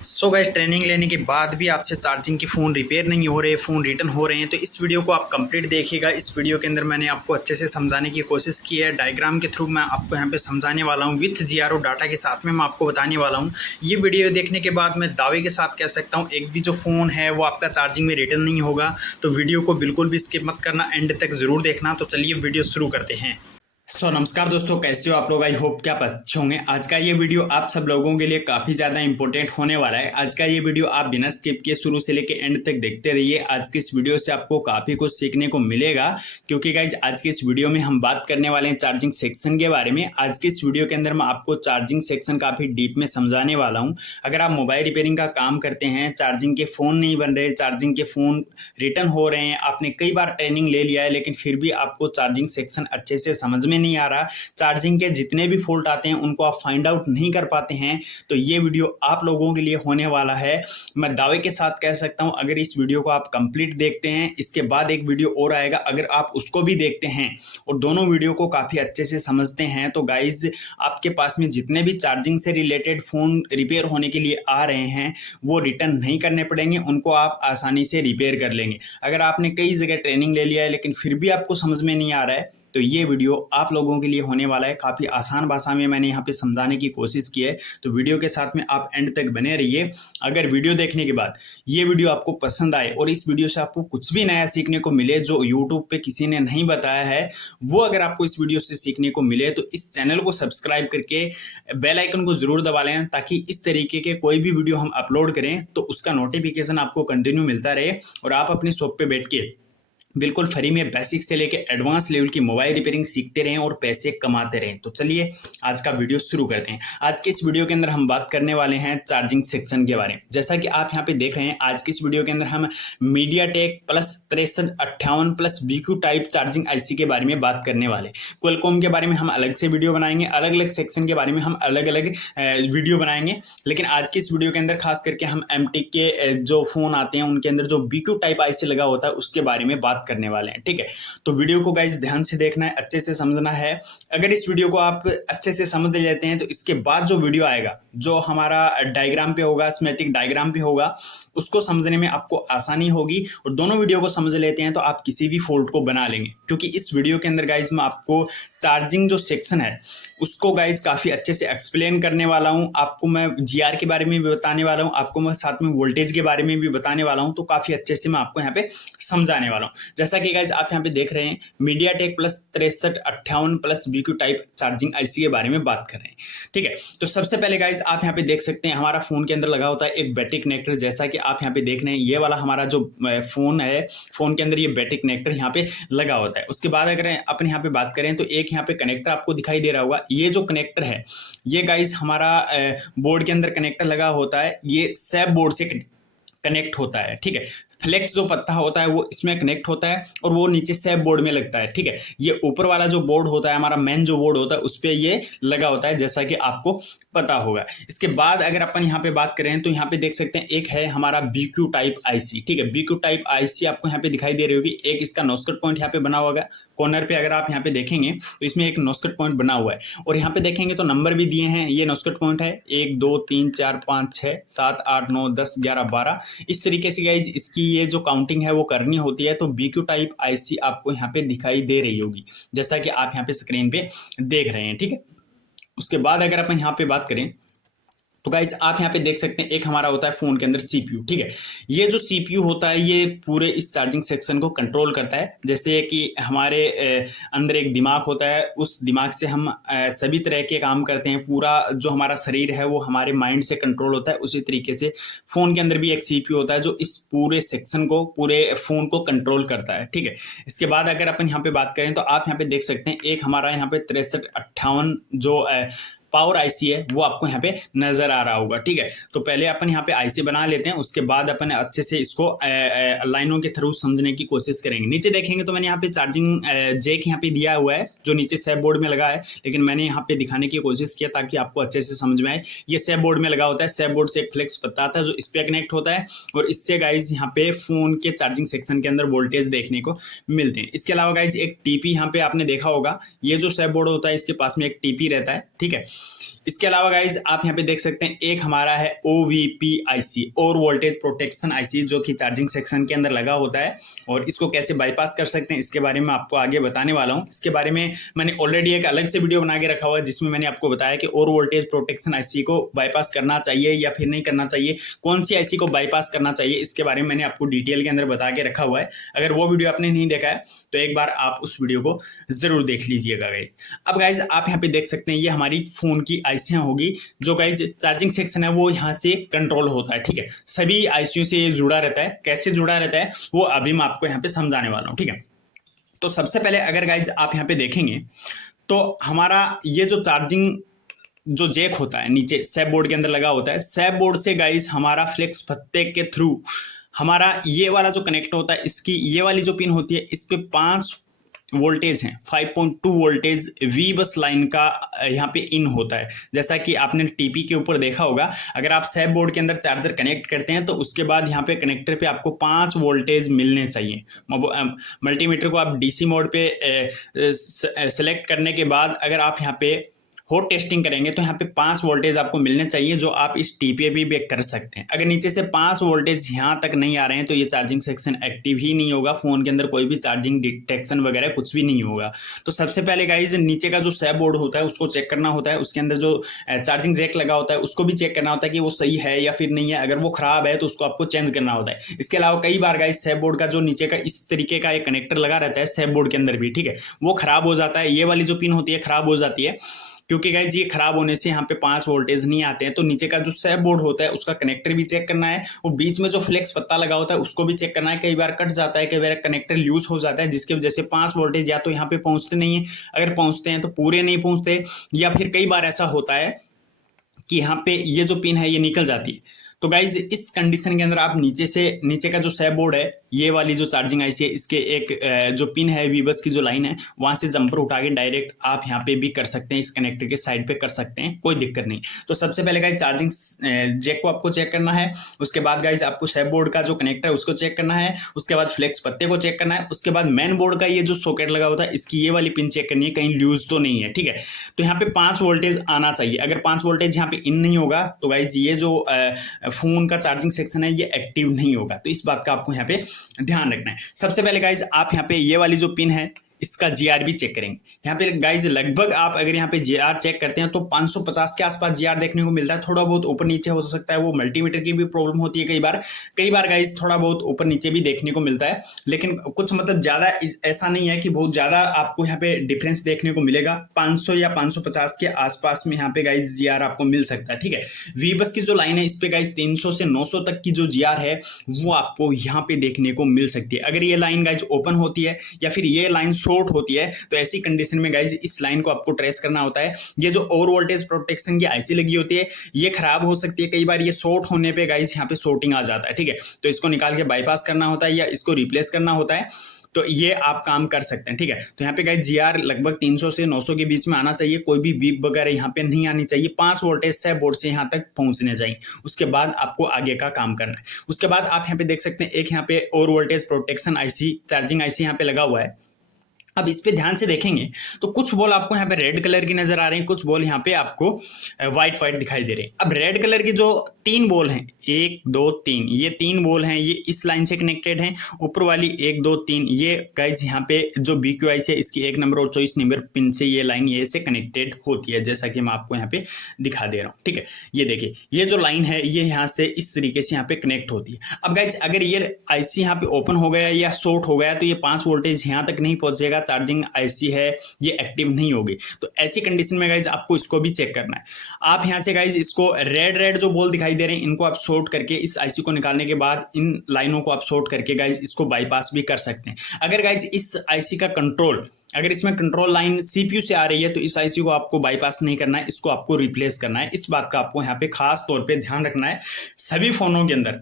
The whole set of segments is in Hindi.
सो गाइस, ट्रेनिंग लेने के बाद भी आपसे चार्जिंग की फ़ोन रिपेयर नहीं हो रहे, फ़ोन रिटर्न हो रहे हैं, तो इस वीडियो को आप कंप्लीट देखिएगा। इस वीडियो के अंदर मैंने आपको अच्छे से समझाने की कोशिश की है। डायग्राम के थ्रू मैं आपको यहाँ पे समझाने वाला हूँ, विथ जीआरओ डाटा के साथ में मैं आपको बताने वाला हूँ। ये वीडियो देखने के बाद मैं दावे के साथ कह सकता हूँ, एक भी जो फ़ोन है वो आपका चार्जिंग में रिटर्न नहीं होगा। तो वीडियो को बिल्कुल भी स्किप मत करना, एंड तक ज़रूर देखना। तो चलिए वीडियो शुरू करते हैं। नमस्कार दोस्तों, कैसे हो आप लोग? आई होप कि आप अच्छे होंगे। आज का ये वीडियो आप सब लोगों के लिए काफ़ी ज़्यादा इंपॉर्टेंट होने वाला है। आज का ये वीडियो आप बिना स्किप किए शुरू से लेके एंड तक देखते रहिए। आज की इस वीडियो से आपको काफ़ी कुछ सीखने को मिलेगा, क्योंकि गाइज आज की इस वीडियो में हम बात करने वाले हैं चार्जिंग सेक्शन के बारे में। आज की इस वीडियो के अंदर मैं आपको चार्जिंग सेक्शन काफ़ी डीप में समझाने वाला हूँ। अगर आप मोबाइल रिपेयरिंग का काम करते हैं, चार्जिंग के फ़ोन नहीं बन रहे, चार्जिंग के फ़ोन रिटर्न हो रहे हैं, आपने कई बार ट्रेनिंग ले लिया है लेकिन फिर भी आपको चार्जिंग सेक्शन अच्छे से समझ में नहीं आ रहा, चार्जिंग के जितने भी फॉल्ट आते हैं उनको आप फाइंड आउट नहीं कर पाते हैं, तो ये वीडियो आप लोगों के लिए होने वाला है। मैं दावे के साथ कह सकता हूं, अगर इस वीडियो को आप कंप्लीट देखते हैं, इसके बाद एक वीडियो और आएगा, अगर आप उसको भी देखते हैं और दोनों वीडियो को काफ़ी अच्छे से समझते हैं, तो गाइज आपके पास में जितने भी चार्जिंग से रिलेटेड फ़ोन रिपेयर होने के लिए आ रहे हैं वो रिटर्न नहीं करने पड़ेंगे, उनको आप आसानी से रिपेयर कर लेंगे। अगर आपने कई जगह ट्रेनिंग ले लिया है लेकिन फिर भी आपको समझ में नहीं आ रहा है, तो ये वीडियो आप लोगों के लिए होने वाला है। काफ़ी आसान भाषा में मैंने यहाँ पे समझाने की कोशिश की है, तो वीडियो के साथ में आप एंड तक बने रहिए। अगर वीडियो देखने के बाद ये वीडियो आपको पसंद आए और इस वीडियो से आपको कुछ भी नया सीखने को मिले जो यूट्यूब पे किसी ने नहीं बताया है, वो अगर आपको इस वीडियो से सीखने को मिले, तो इस चैनल को सब्सक्राइब करके बेल आइकन को जरूर दबा लें, ताकि इस तरीके के कोई भी वीडियो हम अपलोड करें तो उसका नोटिफिकेशन आपको कंटिन्यू मिलता रहे और आप अपनी शॉप पे बैठ के बिल्कुल फ्री में बेसिक से लेके एडवांस लेवल की मोबाइल रिपेयरिंग सीखते रहें और पैसे कमाते रहें। तो चलिए आज का वीडियो शुरू करते हैं। आज के इस वीडियो के अंदर हम बात करने वाले हैं चार्जिंग सेक्शन के बारे में। जैसा कि आप यहाँ पे देख रहे हैं, आज की इस वीडियो के अंदर हम MediaTek plus 6358 plus BQ type charging IC के बारे में बात करने वाले। क्वालकॉम के बारे में हम अलग से वीडियो बनाएंगे, अलग अलग सेक्शन के बारे में हम अलग अलग वीडियो बनाएंगे, लेकिन आज की इस वीडियो के अंदर खास करके हम एमटी के जो फोन आते हैं उनके अंदर जो बीक्यू टाइप आईसी लगा होता है उसके बारे में बात करने वाले हैं। ठीक है, तो वीडियो को गाइस ध्यान से देखना है, अच्छे से समझना है। अगर इस वीडियो को आप अच्छे से समझ लेते हैं तो इसके बाद जो वीडियो आएगा, जो हमारा डायग्राम पे होगा, स्कीमेटिक डायग्राम पे होगा, उसको समझने में आपको आसानी होगी। और दोनों वीडियो को समझ लेते हैं तो आप किसी भी फॉल्ट को बना लेंगे, क्योंकि इस वीडियो के अंदर गाइस मैं आपको चार्जिंग जो सेक्शन है उसको गाइस काफी अच्छे से एक्सप्लेन करने वाला हूं। आपको मैं जीआर के बारे में भी बताने वाला हूं, आपको मैं साथ में वोल्टेज के बारे में भी बताने वाला हूं, तो काफी अच्छे से मैं आपको यहाँ पे समझाने वाला हूं। जैसा कि गाइस आप यहाँ पे देख रहे हैं, MediaTek plus 6358 plus BQ type charging IC के बारे में बात कर रहे हैं। ठीक है, तो सबसे पहले गाइस आप यहाँ पे देख सकते हैं हमारा फोन के अंदर लगा होता है एक बैटरी कनेक्टर। जैसा कि आप यहाँ पे देख रहे हैं, ये वाला हमारा जो फोन है, फोन के अंदर ये बैटरी कनेक्टर यहाँ पे लगा होता है। उसके बाद अगर अपन यहाँ पे बात करें तो एक यहाँ पे कनेक्टर आपको दिखाई दे रहा होगा। ये जो कनेक्टर है, ये गाइस हमारा बोर्ड के अंदर कनेक्टर लगा होता है, ये सब बोर्ड से कनेक्ट होता है। ठीक है, फ्लेक्स जो पत्ता होता है वो इसमें कनेक्ट होता है और वो नीचे सैप बोर्ड में लगता है। ठीक है, ये ऊपर वाला जो बोर्ड होता है, हमारा मेन जो बोर्ड होता है, उस पर ये लगा होता है, जैसा कि आपको पता होगा। इसके बाद अगर अपन यहाँ पे बात करें तो यहाँ पे देख सकते हैं एक है हमारा बीक्यू टाइप आईसी। ठीक है, बीक्यू टाइप आईसी आपको यहाँ पे दिखाई दे रही होगी। एक इसका नॉस्कट पॉइंट यहाँ पे बना होगा कॉर्नर पे, अगर आप यहाँ पे देखेंगे तो इसमें एक नॉस्कट पॉइंट बना हुआ है और यहाँ पे देखेंगे तो नंबर भी दिए हैं। ये नॉस्कट पॉइंट है 1 2 3 4 5 6 7 8 9 10 11 12। इस तरीके से गाइज इसकी ये जो काउंटिंग है वो करनी होती है। तो बीक्यू टाइप आईसी आपको यहाँ पे दिखाई दे रही होगी, जैसा कि आप यहाँ पे स्क्रीन पे देख रहे हैं। ठीक है, उसके बाद अगर अपन यहाँ पे बात करें तो गाइज आप यहाँ पे देख सकते हैं एक हमारा होता है फोन के अंदर सीपीयू। ठीक है, ये जो सीपीयू होता है ये पूरे इस चार्जिंग सेक्शन को कंट्रोल करता है। जैसे कि हमारे अंदर एक दिमाग होता है, उस दिमाग से हम सभी तरह के काम करते हैं, पूरा जो हमारा शरीर है वो हमारे माइंड से कंट्रोल होता है। उसी तरीके से फोन के अंदर भी एक सीपीयू होता है जो इस पूरे सेक्शन को, पूरे फोन को कंट्रोल करता है। ठीक है, इसके बाद अगर अपन यहाँ पे बात करें तो आप यहाँ पे देख सकते हैं एक हमारा यहाँ पे 6358 जो पावर आईसी है वो आपको यहाँ पे नजर आ रहा होगा। ठीक है, तो पहले अपन यहाँ पे आईसी बना लेते हैं, उसके बाद अपन अच्छे से इसको लाइनों के थ्रू समझने की कोशिश करेंगे। नीचे देखेंगे तो मैंने यहाँ पे चार्जिंग जैक यहाँ पे दिया हुआ है जो नीचे सैप बोर्ड में लगा है, लेकिन मैंने यहाँ पे दिखाने की कोशिश किया ताकि आपको अच्छे से समझ में आए। ये सैप बोर्ड में लगा होता है, सैप बोर्ड से एक फ्लेक्स पत्ता आता है जो इस पे कनेक्ट होता है और इससे गाइज यहाँ पे फोन के चार्जिंग सेक्शन के अंदर वोल्टेज देखने को मिलते हैं। इसके अलावा गाइज एक टीपी यहाँ पे आपने देखा होगा, ये जो सैप बोर्ड होता है इसके पास में एक टीपी रहता है। ठीक है, इसके अलावा गाइज आप यहाँ पे देख सकते हैं एक हमारा है OVP IC और वोल्टेज प्रोटेक्शन IC जो कि चार्जिंग सेक्शन के अंदर लगा होता है, और इसको कैसे बाईपास कर सकते हैं इसके बारे में आपको आगे बताने वाला हूँ। इसके बारे में मैंने ऑलरेडी एक अलग से वीडियो बना के रखा हुआ है जिसमें मैंने आपको बताया कि और वोल्टेज प्रोटेक्शन IC को बाईपास करना चाहिए या फिर नहीं करना चाहिए, कौन सी IC को बाईपास करना चाहिए, इसके बारे में मैंने आपको डिटेल के अंदर बता के रखा हुआ है। अगर वो वीडियो आपने नहीं देखा है तो एक बार आप उस वीडियो को जरूर देख लीजिएगा गाइज। अब गाइज आप यहाँ पे देख सकते हैं ये हमारी फोन की आईसियां होगी, जो गाइज चार्जिंग सेक्शन है वो यहाँ से कंट्रोल होता है, ठीक है। सभी आईसीयू से ये जुड़ा रहता है, कैसे जुड़ा रहता है वो अभी मैं आपको यहाँ पे समझाने वाला हूँ, ठीक है। तो सबसे पहले अगर गाइज आप यहाँ पे देखेंगे तो हमारा ये जो चार्जिंग जो जैक होता है नीचे सैप बोर्ड के अंदर लगा होता है, सैप बोर्ड से गाइज हमारा फ्लेक्स पत्ते के थ्रू हमारा ये वाला जो कनेक्ट होता है, इसकी ये वाली जो पिन होती है इस पे 5 वोल्टेज हैं, 5.2 वोल्टेज वी बस लाइन का यहाँ पे इन होता है। जैसा कि आपने टीपी के ऊपर देखा होगा, अगर आप सैप बोर्ड के अंदर चार्जर कनेक्ट करते हैं तो उसके बाद यहाँ पे कनेक्टर पे आपको 5 वोल्टेज मिलने चाहिए। मल्टीमीटर को आप डीसी मोड पे सेलेक्ट करने के बाद अगर आप यहाँ पे हॉट टेस्टिंग करेंगे तो यहाँ पे 5 वोल्टेज आपको मिलने चाहिए, जो आप इस टीपीए भी कर सकते हैं। अगर नीचे से 5 वोल्टेज यहाँ तक नहीं आ रहे हैं तो ये चार्जिंग सेक्शन एक्टिव ही नहीं होगा, फोन के अंदर कोई भी चार्जिंग डिटेक्शन वगैरह कुछ भी नहीं होगा। तो सबसे पहले गाइज नीचे का जो सैप बोर्ड होता है उसको चेक करना होता है, उसके अंदर जो चार्जिंग जैक लगा होता है उसको भी चेक करना होता है कि वो सही है या फिर नहीं है। अगर वो खराब है तो उसको आपको चेंज करना होता है। इसके अलावा कई बार गाइज सैप बोर्ड का जो नीचे का इस तरीके का एक कनेक्टर लगा रहता है सैप बोर्ड के अंदर भी, ठीक है, वो खराब हो जाता है। ये वाली जो पिन होती है खराब हो जाती है, क्योंकि गाइज ये खराब होने से यहाँ पे 5 वोल्टेज नहीं आते हैं। तो नीचे का जो सैप बोर्ड होता है उसका कनेक्टर भी चेक करना है, और बीच में जो फ्लेक्स पत्ता लगा होता है उसको भी चेक करना है। कई बार कट जाता है, कई बार कनेक्टर लूज हो जाता है, जिसकी वजह से 5 वोल्टेज या तो यहाँ पे पहुंचते नहीं है, अगर पहुंचते हैं तो पूरे नहीं पहुंचते, या फिर कई बार ऐसा होता है कि यहाँ पे ये जो पिन है ये निकल जाती है। तो गाइज इस कंडीशन के अंदर आप नीचे का जो सैप बोर्ड है, ये वाली जो चार्जिंग आईसी है, इसके एक जो पिन है वीबस की जो लाइन है वहां से जंपर उठा के डायरेक्ट आप यहाँ पे भी कर सकते हैं, इस कनेक्टर के साइड पे कर सकते हैं, कोई दिक्कत नहीं। तो सबसे पहले गाइज चार्जिंग जैक को आपको चेक करना है, उसके बाद गाइज आपको सैप बोर्ड का जो कनेक्टर है उसको चेक करना है, उसके बाद फ्लेक्स पत्ते को चेक करना है, उसके बाद मेन बोर्ड का ये जो सॉकेट लगा होता है इसकी ये वाली पिन चेक करनी है कहीं लूज तो नहीं है, ठीक है। तो यहाँ पे 5 वोल्टेज आना चाहिए। अगर 5 वोल्टेज यहाँ पे इन नहीं होगा तो गाइज ये जो फोन का चार्जिंग सेक्शन है ये एक्टिव नहीं होगा। तो इस बात का आपको यहाँ पे ध्यान रखना है। सबसे पहले गाइज आप यहाँ पे ये वाली जो पिन है इसका जीआर भी चेक करेंगे। यहाँ पे गाइज लगभग आप अगर यहाँ पे जीआर चेक करते हैं तो 550 के आसपास जीआर देखने को मिलता है। थोड़ा बहुत ऊपर नीचे हो सकता है, वो मल्टीमीटर की भी प्रॉब्लम होती है कई बार गाइज थोड़ा बहुत ऊपर नीचे भी देखने को मिलता है, लेकिन कुछ मतलब ज्यादा ऐसा नहीं है कि बहुत ज्यादा आपको यहाँ पे डिफरेंस देखने को मिलेगा। 500 या 550 के आसपास में यहाँ पे गाइज जीआर आपको मिल सकता है, ठीक है। वीबस की जो लाइन है इस पे गाइज 300 से 900 तक की जो जीआर है वो आपको यहाँ पे देखने को मिल सकती है। अगर ये लाइन गाइज ओपन होती है या फिर ये लाइन शॉर्ट होती है तो ऐसी कंडीशन में गाइज इस लाइन को आपको ट्रेस करना होता है। ये जो ओवर वोल्टेज प्रोटेक्शन की आईसी लगी होती है ये खराब हो सकती है, कई बार ये शॉर्ट होने पे गाइज यहाँ पे शॉर्टिंग आ जाता है, ठीक है। तो इसको निकाल के बाईपास करना होता है या इसको रिप्लेस करना होता है, तो ये आप काम कर सकते हैं, ठीक है। तो यहाँ पे गाइज जीआर लगभग 300 से 900 के बीच में आना चाहिए, कोई भी बीप वगैरह यहाँ पे नहीं आनी चाहिए। 5 वोल्टेज से बोर्ड से यहाँ तक पहुंचने चाहिए, उसके बाद आपको आगे का काम करना है। उसके बाद आप यहाँ पे देख सकते हैं एक यहाँ पे और voltage protection IC charging IC यहाँ पे लगा हुआ है। अब इस पे ध्यान से देखेंगे तो कुछ बॉल आपको यहाँ पे रेड कलर की नजर आ रहे हैं, कुछ बॉल यहाँ पे आपको व्हाइट दिखाई दे रहे हैं। अब रेड कलर की जो 3 बॉल हैं, 1 2 3, ये 3 बॉल हैं, ये इस लाइन से कनेक्टेड हैं। ऊपर वाली 1 2 3 ये गाइज यहाँ पे जो BQI से इसकी 1 नंबर और 24 नंबर पिन से ये लाइन ये से कनेक्टेड होती है, जैसा कि मैं आपको यहाँ पे दिखा दे रहा हूँ, ठीक है। ये देखिए ये जो लाइन है ये यहाँ से इस तरीके से यहाँ पे कनेक्ट होती है। अब गाइज अगर ये आईसी यहाँ पे ओपन हो गया या शॉर्ट हो गया तो ये 5 वोल्टेज यहाँ तक नहीं पहुंचेगा, चार्जिंग आईसी है ये एक्टिव नहीं होगी। तो ऐसी कंडीशन में गाइज आपको इसको भी चेक करना है। आप यहां से गाइज इसको रेड जो बॉल दिखाई दे रहे हैं इनको आप शॉर्ट करके इस आईसी को निकालने के बाद इन लाइनों को आप शॉर्ट करके गाइज इसको बाईपास भी कर सकते हैं। अगर गाइज इस आईसी का कंट्रोल अगर इसमें कंट्रोल लाइन सीपीयू से आ रही है तो इस आईसी को आपको बाईपास नहीं करना है, इसको आपको रिप्लेस करना है। इस बात का आपको यहाँ पे खास तौर पे ध्यान रखना है। सभी फोनों के अंदर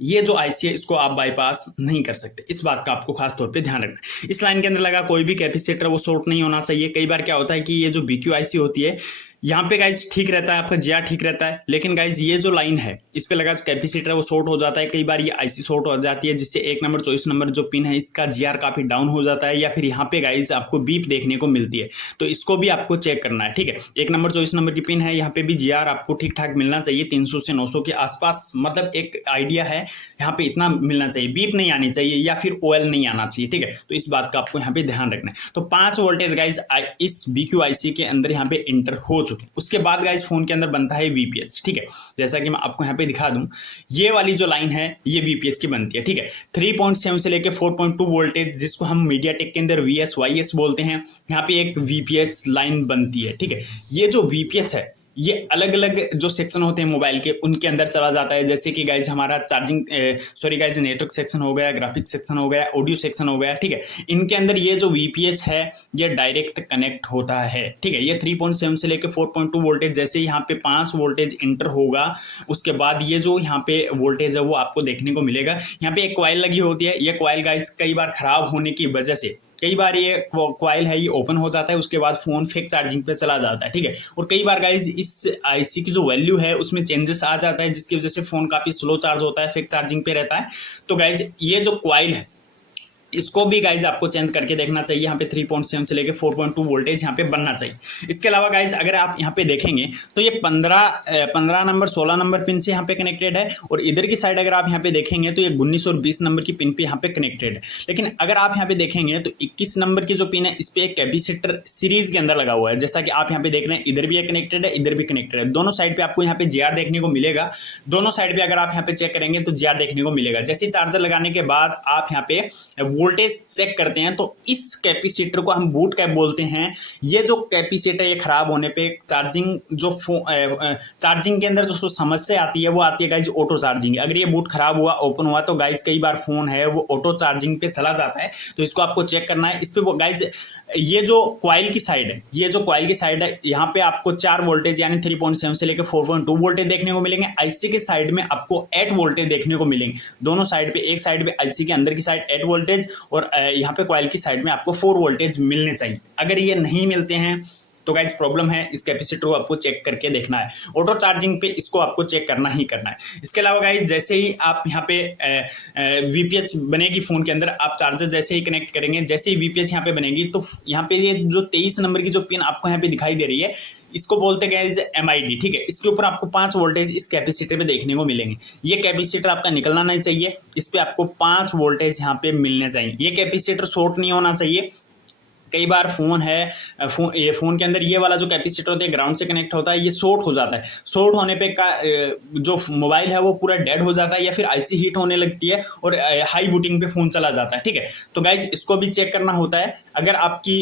ये जो आईसी है इसको आप बाईपास नहीं कर सकते, इस बात का आपको खास तौर पे ध्यान रखना है। इस लाइन के अंदर लगा कोई भी कैपेसिटर वो शॉर्ट नहीं होना चाहिए। कई बार क्या होता है कि ये जो BQ आईसी होती है यहाँ पे गाइज ठीक रहता है, आपका जीआर ठीक रहता है, लेकिन गाइज ये जो लाइन है इस पे लगा जो कैपेसिटर है वो शॉर्ट हो जाता है। कई बार ये आईसी शॉर्ट हो जाती है, जिससे 1 नंबर 24 नंबर जो पिन है इसका जीआर काफी डाउन हो जाता है, या फिर यहाँ पे गाइज आपको बीप देखने को मिलती है। तो इसको भी आपको चेक करना है, ठीक है। 1 नंबर 24 नंबर की पिन है, यहाँ पे भी जीआर आपको ठीक ठाक मिलना चाहिए, 300 से 900 के आसपास, मतलब एक आइडिया है यहाँ पे इतना मिलना चाहिए, बीप नहीं आनी चाहिए या फिर ओएल नहीं आना चाहिए, ठीक है। तो इस बात का आपको यहाँ पे ध्यान रखना है। तो 5 वोल्टेज गाइज इस BQIC के अंदर यहाँ पे इंटर हो चुके हैं। उसके बाद गाइज फोन के अंदर बनता है VPH, ठीक है। जैसा कि मैं आपको यहाँ पे दिखा दूं, ये वाली जो लाइन है ये VPH की बनती है, ठीक है। 3.7 से लेके 4.2 वोल्टेज, जिसको हम मीडियाटेक के अंदर VSYS बोलते हैं, यहाँ पे एक VPH लाइन बनती है, ठीक है। ये जो VPH है ये अलग अलग जो सेक्शन होते हैं मोबाइल के उनके अंदर चला जाता है। जैसे कि गाइज हमारा गाइज नेटवर्क सेक्शन हो गया, ग्राफिक्स सेक्शन हो गया, ऑडियो सेक्शन हो गया, ठीक है। इनके अंदर ये जो VPH है ये डायरेक्ट कनेक्ट होता है, ठीक है। ये 3.7 से लेकर 4.2 वोल्टेज, जैसे यहाँ पे 5 वोल्टेज इंटर होगा, उसके बाद ये जो यहाँ पे वोल्टेज है वो आपको देखने को मिलेगा। यहाँ पे एक कॉइल लगी होती है, ये कॉइल गाइज कई बार खराब होने की वजह से कई बार ये कॉइल है ये ओपन हो जाता है, उसके बाद फोन फेक चार्जिंग पे चला जाता है, ठीक है। और कई बार गाइज इस आईसी की जो वैल्यू है उसमें चेंजेस आ जाता है, जिसकी वजह से फोन काफी स्लो चार्ज होता है, फेक चार्जिंग पे रहता है। तो गाइज ये जो कॉइल है इसको भी गाइज आपको चेंज करके देखना चाहिए। यहाँ पे 3.7 से लेके 4.2 वोल्टेज यहाँ पे बनना चाहिए। इसके अलावा गाइज अगर आप यहाँ पे देखेंगे तो ये 15 नंबर 16 नंबर पिन से यहाँ पे कनेक्टेड है, और इधर की साइड अगर आप यहाँ पे देखेंगे तो ये 19 और 20 नंबर की पिन पे यहाँ पे कनेक्टेड है। लेकिन अगर आप यहाँ पे देखेंगे तो 21 नंबर की जो पिन है इस पे एक कैपेसिटर सीरीज के अंदर लगा हुआ है, जैसा कि आप यहाँ पे देख रहे हैं, इधर भी कनेक्टेड है, इधर भी कनेक्टेड है। दोनों साइड पे आपको यहाँ पे जीआर देखने को मिलेगा। दोनों साइड पे अगर आप यहाँ पे चेक करेंगे तो जीआर देखने को मिलेगा। जैसे चार्जर लगाने के बाद आप यहाँ पे वोल्टेज चेक करते हैं तो इस कैपेसिटर को हम बूट कैप बोलते हैं। ये जो कैपेसिटर ये खराब होने पे चार्जिंग के अंदर जो समस्या आती है वो आती है गाइज ऑटो चार्जिंग। अगर ये बूट खराब हुआ, ओपन हुआ, तो गाइज कई बार फोन है वो ऑटो चार्जिंग पे चला जाता है, तो इसको आपको चेक करना है। इस पे वो गाइज ये जो कॉइल की साइड है, यहाँ पे आपको 4 वोल्टेज यानी 3.7 से लेकर 4.2 वोल्टेज देखने को मिलेंगे। आईसी के साइड में आपको 8 वोल्टेज देखने को मिलेंगे। दोनों साइड पे, एक साइड पे आईसी के अंदर की साइड 8 वोल्टेज और यहाँ पे कॉइल की साइड में आपको 4 वोल्टेज मिलने चाहिए। अगर ये नहीं मिलते हैं तो गाइज प्रॉब्लम है, इस कैपेसिटर को आपको चेक करके देखना है। ऑटो चार्जिंग पे इसको आपको चेक करना ही करना है। इसके अलावा गाइज जैसे ही आप यहाँ पे VPH बनेगी फोन के अंदर, आप चार्जर जैसे ही कनेक्ट करेंगे, जैसे ही VPH यहाँ पे बनेगी तो यहाँ पे ये जो 23 नंबर की जो पिन आपको यहाँ पे दिखाई दे रही है इसको बोलते हैं MID, ठीक है। इसके ऊपर आपको 5 वोल्टेज इस कैपेसिटर पे देखने को मिलेंगे। ये कैपेसिटर आपका निकलना नहीं चाहिए, इस पे आपको 5 वोल्टेज यहाँ पे मिलने चाहिए। ये कैपेसिटर शॉर्ट नहीं होना चाहिए। कई बार फोन है फोन के अंदर ये वाला जो कैपेसिटर होता है ग्राउंड से कनेक्ट होता है, ये शॉर्ट हो जाता है। शॉर्ट होने पे जो मोबाइल है वो पूरा डेड हो जाता है, या फिर आईसी हीट होने लगती है और हाई बूटिंग पे फोन चला जाता है, ठीक है। तो गाइज इसको भी चेक करना होता है। अगर आपकी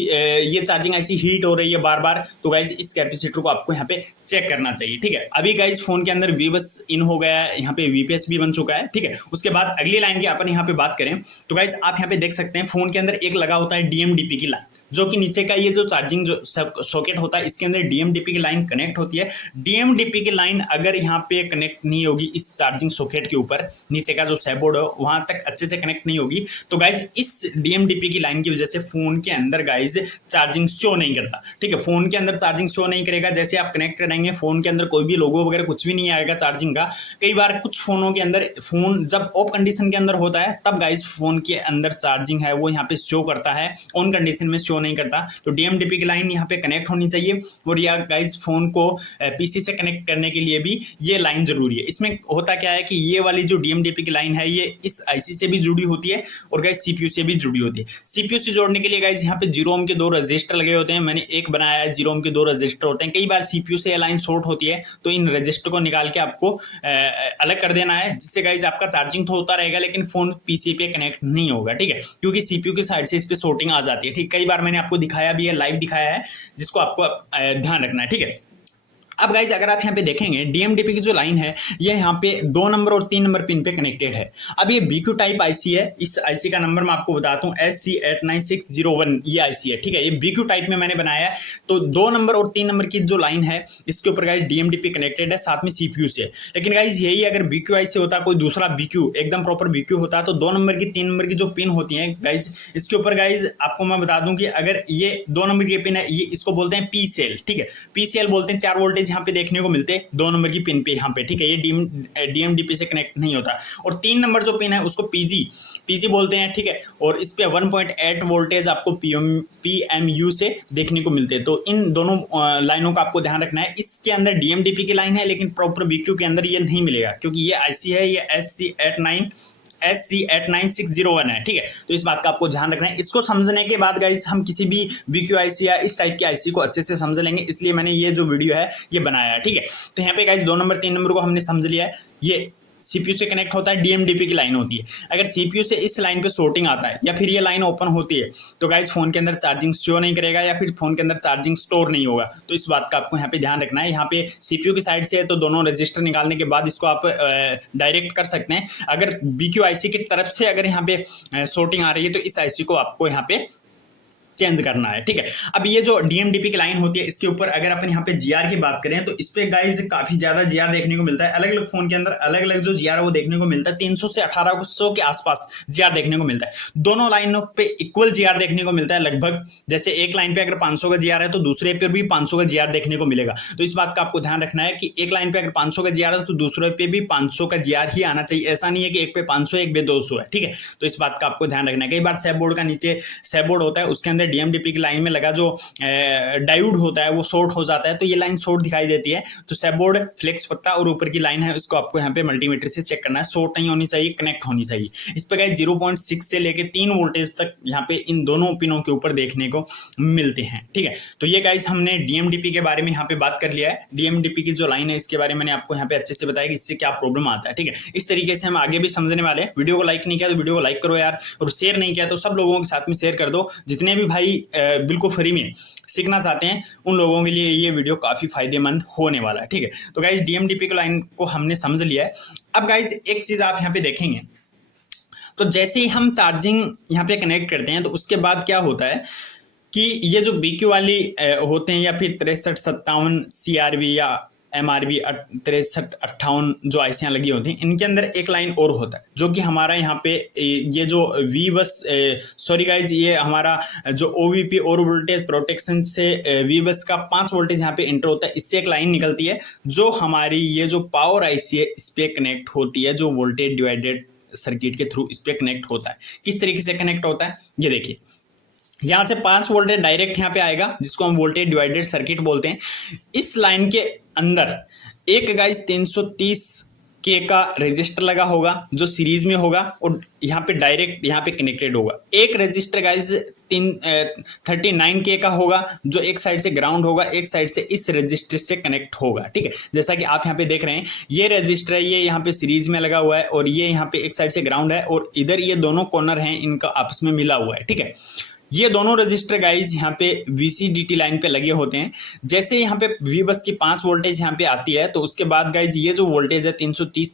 ये चार्जिंग आईसी हीट हो रही है बार बार, तो गाइज इस कैपेसिटर को आपको यहाँ पे चेक करना चाहिए, ठीक है। अभी गाइज फोन के अंदर VBUS इन हो गया है, यहाँ पे VPH भी बन चुका है, ठीक है। उसके बाद अगली लाइन की अपन यहाँ पे बात करें तो गाइज आप यहाँ पे देख सकते हैं फोन के अंदर एक लगा होता है DMDP की लाइन, जो कि नीचे का ये जो चार्जिंग जो सॉकेट होता है इसके अंदर DMDP की लाइन कनेक्ट होती है। DMDP की लाइन अगर यहाँ पे कनेक्ट नहीं होगी इस चार्जिंग सॉकेट के ऊपर, नीचे का जो सैबोर्ड है वहां तक अच्छे से कनेक्ट नहीं होगी, तो गाइज इस DMDP की लाइन की वजह से फोन के अंदर गाइज चार्जिंग शो नहीं करता, ठीक है। फोन के अंदर चार्जिंग शो नहीं करेगा। जैसे आप कनेक्ट करेंगे फोन के अंदर कोई भी लोगो वगैरह कुछ भी नहीं आएगा चार्जिंग का। कई बार कुछ फोनों के अंदर फोन जब ऑफ कंडीशन के अंदर होता है तब गाइज फोन के अंदर चार्जिंग है वो यहाँ पे शो करता है, ऑन कंडीशन में शो नहीं करता। तो DMDP की लाइन यहाँ पे कनेक्ट होनी चाहिए। और या गाइज फोन को PC से कनेक्ट करने के लिए भी ये लाइन जरूरी है। इसमें होता क्या है कि ये वाली जो DMDP की लाइन है ये इस IC से भी जुड़ी होती है और गाइज CPU से भी जुड़ी होती है। CPU से जोड़ने के लिए गाइज यहाँ पे 0 ओम के 2 रजिस्टर लगे होते हैं। मैंने एक बनाया है, 0 ओम के 2 रजिस्टर होते हैं। कई बार CPU से लाइन शॉर्ट होती है तो इन रजिस्टर को निकाल के आपको अलग कर देना है, जिससे गाइज आपका चार्जिंग तो होता रहेगा लेकिन फोन PC पे कनेक्ट नहीं होगा, ठीक है, क्योंकि CPU की साइड से इस पे शॉर्टिंग आ जाती है, ठीक। कई बार मैंने आपको दिखाया भी है, लाइव दिखाया है, जिसको आपको ध्यान रखना है, ठीक है। अब गाइज अगर आप यहाँ पे देखेंगे डीएमडीपी की जो लाइन है ये यहाँ पे 2 नंबर और 3 नंबर पिन पे कनेक्टेड है। अब ये बीक्यू टाइप आईसी है। इस आईसी का नंबर मैं आपको बताता हूँ SC89601 ये आईसी है, ठीक है। ये बीक्यू टाइप में मैंने बनाया है। तो 2 नंबर और 3 नंबर की जो लाइन है इसके ऊपर गाइज डीएमडीपी कनेक्टेड है साथ में सीपीयू से। लेकिन गाइज यही अगर बीक्यू आईसी होता, कोई दूसरा बीक्यू एकदम प्रॉपर बीक्यू होता, तो 2 नंबर की 3 नंबर की जो पिन होती है गाइज इसके ऊपर गाइज आपको मैं बता दूं कि अगर ये 2 नंबर की पिन है ये इसको बोलते हैं पी सेल, ठीक है। पी सेल बोलते हैं। 4 वोल्टेज यहाँ पे देखने को मिलते हैं 2 नंबर की पिन पे यहाँ पे, ठीक है। ये डीएमडीपी से कनेक्ट नहीं होता। और 3 नंबर जो पिन है उसको पीजी बोलते हैं, ठीक है। और इस पे 1.8 वोल्टेज आपको पीएमयू से देखने को मिलते हैं। तो इन दोनों लाइनों का आपको ध्यान रखना है। इसके अंदर डीएमडीपी की लाइन है लेकिन प्रॉपर बीक्यू के अंदर ये नहीं मिलेगा क्योंकि ये आईसी है, ये SC89601 है, ठीक है। तो इस बात का आपको ध्यान रखना है। इसको समझने के बाद गाइस हम किसी भी बीक्यू आईसी या इस टाइप की आईसी को अच्छे से समझ लेंगे, इसलिए मैंने ये जो वीडियो है ये बनाया है, ठीक है। तो यहाँ पे गाइस 2 नंबर 3 नंबर को हमने समझ लिया है। ये सीपीयू से कनेक्ट होता है, डीएमडीपी की लाइन होती है। अगर सीपीयू से इस लाइन पे शॉर्टिंग आता है या फिर ये लाइन ओपन होती है तो गाइस फोन के अंदर चार्जिंग शो नहीं करेगा या फिर फोन के अंदर चार्जिंग स्टोर नहीं होगा। तो इस बात का आपको यहाँ पे ध्यान रखना है। यहाँ पे सीपीयू की साइड से है तो दोनों रजिस्टर निकालने के बाद इसको आप डायरेक्ट कर सकते हैं। अगर बीक्यू आईसी की तरफ से अगर यहाँ पे शॉर्टिंग आ रही है तो इस आईसी को आपको यहाँ पे चेंज करना है, ठीक है। अब ये जो डीएमडीपी की लाइन होती है इसके ऊपर अगर अपन यहाँ पे जीआर की बात करें तो इस पे गाइज काफी ज्यादा जीआर देखने को मिलता है। अलग अलग फोन के अंदर अलग अलग जो जीआर वो देखने को मिलता है। 300 से 1800 के आसपास जीआर देखने को मिलता है। दोनों लाइनों पे इक्वल जीआर देखने को मिलता है लगभग। जैसे एक लाइन पे अगर 500 का जीआर है तो दूसरे पे भी 500 का जीआर देखने को मिलेगा। तो इस बात का आपको ध्यान रखना है कि एक लाइन पे अगर 500 का जीआर है तो दूसरे पे भी 500 का जीआर ही आना चाहिए। ऐसा नहीं है कि एक पे 500 एक पे 200 है, ठीक है। तो इस बात का आपको ध्यान रखना है। कई बार सेब बोर्ड का नीचे सेब बोर्ड होता है उसके अंदर डीएमडीपी की लाइन में लगा जो डायोड होता है वो शॉर्ट हो जाता है तो ये लाइन शॉर्ट दिखाई देती है। तो सेबोर्ड फ्लेक्स पत्ता और ऊपर की लाइन है उसको आपको यहाँ पे मल्टीमीटर से चेक करना है। शॉर्ट नहीं होनी चाहिए, कनेक्ट होनी चाहिए। इस पे गाइस 0.6 से लेके 3 वोल्टेज तक यहाँ पे इन दोनों पिनों के ऊपर देखने को मिलते हैं, ठीक है। तो ये गाइस हमने डीएमडीपी के बारे में यहाँ पे बात कर लिया है। डीएमडीपी की जो लाइन है इसके बारे में मैंने आपको यहाँ पे अच्छे से बताया कि इससे क्या प्रॉब्लम आता है, ठीक है। इस तरीके से हम आगे भी समझने वाले हैं। वीडियो को लाइक नहीं किया तो वीडियो को लाइक करो यार, और शेयर नहीं किया तो सब लोगों के साथ में शेयर कर दो। जितने भी भाई बिल्कुल फ्री में सीखना चाहते हैं उन लोगों के लिए ये वीडियो काफी फायदेमंद होने वाला है, ठीक है। तो गाइज डीएमडीपी की लाइन को हमने समझ लिया है। अब गाइज एक चीज आप यहाँ पे देखेंगे तो जैसे ही हम चार्जिंग यहाँ पे कनेक्ट करते हैं तो उसके बाद क्या होता है कि ये जो बीक्यू वाली होते हैं या फिर 6357 CRV या MRV 6358 जो आईसियाँ लगी होती हैं इनके अंदर एक लाइन और होता है जो कि हमारा यहाँ पे ये जो वी बस सॉरी गाइज ये हमारा जो OVP और वोल्टेज प्रोटेक्शन से वी बस का 5 वोल्टेज यहाँ पे इंटर होता है। इससे एक लाइन निकलती है जो हमारी ये जो पावर आईसी है इस पे कनेक्ट होती है, जो वोल्टेज डिवाइडेड सर्किट के थ्रू इस पे कनेक्ट होता है। किस तरीके से कनेक्ट होता है ये देखिए, यहाँ से 5 वोल्टेज डायरेक्ट यहाँ पे आएगा जिसको हम वोल्टेज डिवाइडेड सर्किट बोलते हैं। इस लाइन के अंदर एक गाइस 330 के का रजिस्टर लगा होगा जो सीरीज में होगा और यहाँ पे डायरेक्ट यहाँ पे कनेक्टेड होगा। एक रजिस्टर गाइस 39 के का होगा जो एक साइड से ग्राउंड होगा, एक साइड से इस रजिस्टर से कनेक्ट होगा, ठीक है। जैसा कि आप यहाँ पे देख रहे हैं ये रजिस्टर है, ये यहाँ पे सीरीज में लगा हुआ है और ये यहाँ पे एक साइड से ग्राउंड है और इधर ये दोनों कॉर्नर हैं इनका आपस में मिला हुआ है, ठीक है। ये दोनों रजिस्टर गाइज यहाँ पे VCDT लाइन पे लगे होते हैं। जैसे यहाँ पे वी बस की 5 वोल्टेज यहाँ पे आती है तो उसके बाद गाइज ये जो वोल्टेज है 330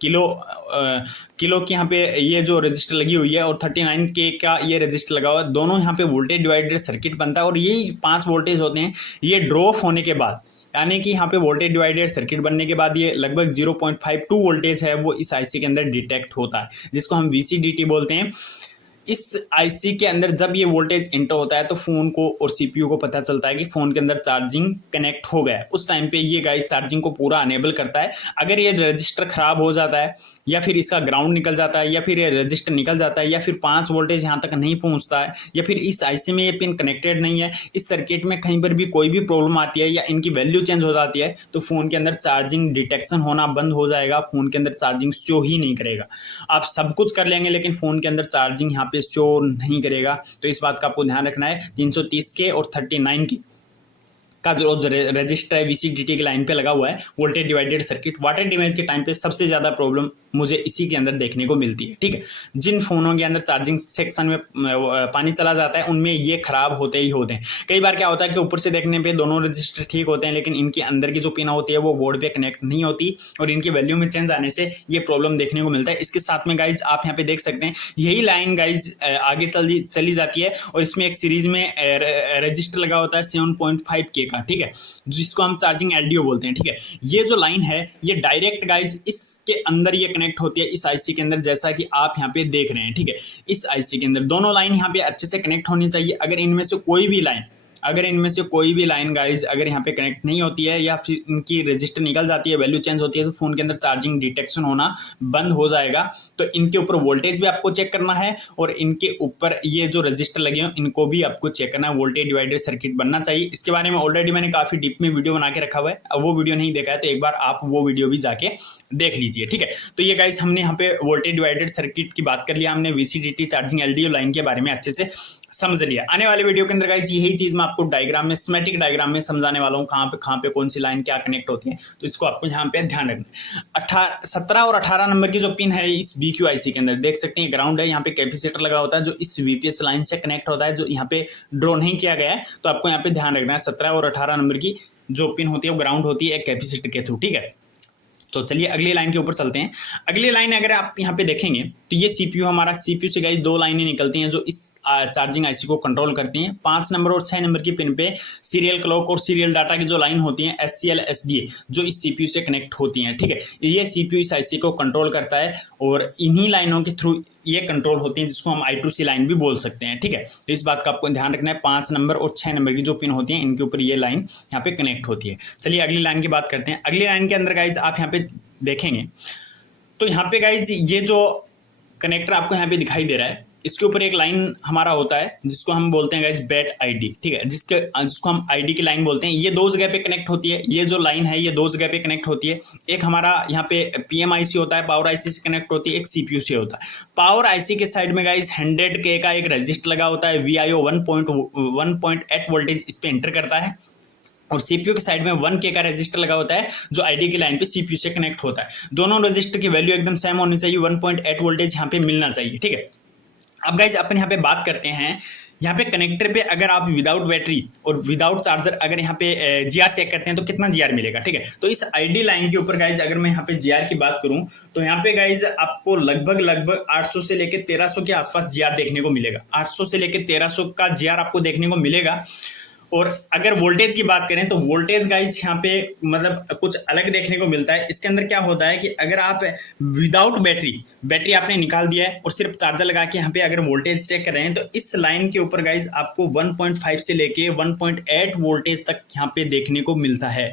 किलो की यहाँ पे ये जो रजिस्टर लगी हुई है और 39 के का ये रजिस्टर लगा हुआ है, दोनों यहाँ पे वोल्टेज डिवाइडेड सर्किट बनता है। और यही 5 वोल्टेज होते हैं ये ड्रॉप होने के बाद, यानी कि यहाँ पे वोल्टेज डिवाइडेड सर्किट बनने के बाद ये लगभग 0.52 वोल्टेज है वो इस आईसी के अंदर डिटेक्ट होता है जिसको हम VCDT बोलते हैं। इस आईसी के अंदर जब ये वोल्टेज इंटर होता है तो फोन को और सीपीयू को पता चलता है कि फोन के अंदर चार्जिंग कनेक्ट हो गया है। उस टाइम पे ये गाइस चार्जिंग को पूरा अनेबल करता है। अगर ये रजिस्टर खराब हो जाता है या फिर इसका ग्राउंड निकल जाता है या फिर ये रजिस्टर निकल जाता है या फिर 5 वोल्टेज यहाँ तक नहीं पहुँचता है या फिर इस आईसी में ये पिन कनेक्टेड नहीं है, इस सर्किट में कहीं पर भी कोई भी प्रॉब्लम आती है या इनकी वैल्यू चेंज हो जाती है तो फोन के अंदर चार्जिंग डिटेक्शन होना बंद हो जाएगा, फोन के अंदर चार्जिंग शो ही नहीं करेगा। आप सब कुछ कर लेंगे लेकिन फोन के अंदर चार्जिंग यहाँ पे शो नहीं करेगा। तो इस बात का आपको ध्यान रखना है। 330 के और 39 की का जो रजिस्टर है VCDT की लाइन पे लगा हुआ है, voltage divided circuit, water damage के टाइम पे सबसे ज़्यादा प्रॉब्लम मुझे इसी के अंदर देखने को मिलती है। ठीक है, जिन फ़ोनों के अंदर चार्जिंग सेक्शन में पानी चला जाता है उनमें ये खराब होते ही होते हैं। कई बार क्या होता है कि ऊपर से देखने पे दोनों रजिस्टर ठीक होते हैं, लेकिन इनके अंदर की जो पिन होती है वो बोर्ड पे कनेक्ट नहीं होती और इनकी वैल्यू में चेंज आने से ये प्रॉब्लम देखने को मिलता है। इसके साथ में गाइज आप यहाँ पे देख सकते हैं यही लाइन गाइज आगे चली जाती है और इसमें एक सीरीज में रजिस्टर लगा होता है 7.5K का। ठीक है, जिसको हम चार्जिंग LDO बोलते हैं। ठीक है, ये जो लाइन है ये डायरेक्ट गाइज इसके अंदर ये कनेक्ट होती है इस IC के अंदर, जैसा कि आप यहाँ पे देख रहे हैं। ठीक है, इस IC के अंदर दोनों लाइन यहाँ पे अच्छे से कनेक्ट होनी चाहिए। अगर इनमें से कोई भी लाइन गाइज अगर यहाँ पे कनेक्ट नहीं होती है या फिर इनकी रजिस्टर निकल जाती है, वैल्यू चेंज होती है, तो फोन के अंदर चार्जिंग डिटेक्शन होना बंद हो जाएगा। तो इनके ऊपर वोल्टेज भी आपको चेक करना है और इनके ऊपर ये जो रजिस्टर लगे हो इनको भी आपको चेक करना है। वोल्टेज डिवाइडर सर्किट बनना चाहिए। इसके बारे में ऑलरेडी मैंने काफी डीप में वीडियो बना के रखा हुआ है, अब वो वीडियो नहीं देखा है तो एक बार आप वो वीडियो भी जाके देख लीजिए। ठीक है, तो ये गाइज हमने यहाँ पे वोल्टेज डिवाइडेड सर्किट की बात कर लिया, हमने VCDT चार्जिंग LDO लाइन के बारे में अच्छे से समझ लिया। आने वाले वीडियो के अंदर गाइज यही चीज मैं आपको डायग्राम में, स्कीमेटिक डायग्राम में समझाने वाला हूँ, कहाँ पे कौन सी लाइन क्या कनेक्ट होती है। तो इसको आपको यहाँ पे ध्यान रखना है। 17 और 18 नंबर की जो पिन है इस BQ IC के अंदर देख सकते हैं, ग्राउंड है, यहाँ पे कैपेसिटर लगा होता है जो इस VPS लाइन से कनेक्ट होता है, जो यहाँ पे ड्रॉ नहीं किया गया है। तो आपको यहाँ पे ध्यान रखना है 17 और 18 नंबर की जो पिन होती है वो ग्राउंड होती है एक कैपेसिटर के थ्रू। ठीक है, तो चलिए अगली लाइन के ऊपर चलते हैं। अगली लाइन अगर आप यहाँ पे देखेंगे तो ये CPU हमारा, CPU से गाइस दो लाइनें निकलती हैं जो इस चार्जिंग IC को कंट्रोल करती हैं। 5 नंबर और 6 नंबर की पिन पे सीरियल क्लॉक और सीरियल डाटा की जो लाइन होती हैं SCL SDA जो इस CPU से कनेक्ट होती हैं। ठीक है, ये CPU इस IC को कंट्रोल करता है और इन्हीं लाइनों के थ्रू ये कंट्रोल होती है, जिसको हम I2C लाइन भी बोल सकते हैं। ठीक है, तो इस बात का आपको ध्यान रखना है। 5 नंबर और 6 नंबर की जो पिन होती हैं इनके ऊपर ये लाइन यहाँ पे कनेक्ट होती है। चलिए अगली लाइन की बात करते हैं। अगली लाइन के अंदर गाइज आप यहाँ पे देखेंगे तो यहाँ पे गाइज ये जो कनेक्टर आपको यहाँ पे दिखाई दे रहा है इसके ऊपर एक लाइन हमारा होता है जिसको हम बोलते हैं गाइज बैट ID। ठीक है, जिसको हम ID की लाइन बोलते हैं। ये दो जगह पे कनेक्ट होती है, ये जो लाइन है ये दो जगह पे कनेक्ट होती है। एक हमारा यहाँ पे PM IC होता है, पावर IC से कनेक्ट होती है, एक CPU से होता है। पावर IC के साइड में गाइज 100K का एक रजिस्टर लगा होता है, VIO 1.8 वोल्टेज इस पे एंटर करता है और CPU के साइड में 1K का रजिस्टर लगा होता है जो ID की लाइन पे CPU से कनेक्ट होता है। दोनों रजिस्टर की वैल्यू एकदम सेम होनी चाहिए, 1.8 वोल्टेज यहाँ पे मिलना चाहिए। ठीक है, अब गाइज अपन यहाँ पे बात करते हैं, यहाँ पे कनेक्टर पे अगर आप विदाउट बैटरी और विदाउट चार्जर अगर यहाँ पे GR चेक करते हैं तो कितना GR मिलेगा। ठीक है, तो इस ID लाइन के ऊपर गाइज अगर मैं यहाँ पे GR की बात करूँ तो यहाँ पे गाइज आपको लगभग 800 से लेके 1300 के आसपास GR देखने को मिलेगा। 800 से लेके 1300 का GR आपको देखने को मिलेगा। और अगर वोल्टेज की बात करें तो वोल्टेज गाइज यहाँ पे मतलब कुछ अलग देखने को मिलता है। इसके अंदर क्या होता है कि अगर आप विदाउट बैटरी आपने निकाल दिया है और सिर्फ चार्जर लगा के यहाँ पे अगर वोल्टेज चेक कर रहे हैं तो इस लाइन के ऊपर गाइज आपको 1.5 से लेके 1.8 वोल्टेज तक यहाँ पे देखने को मिलता है।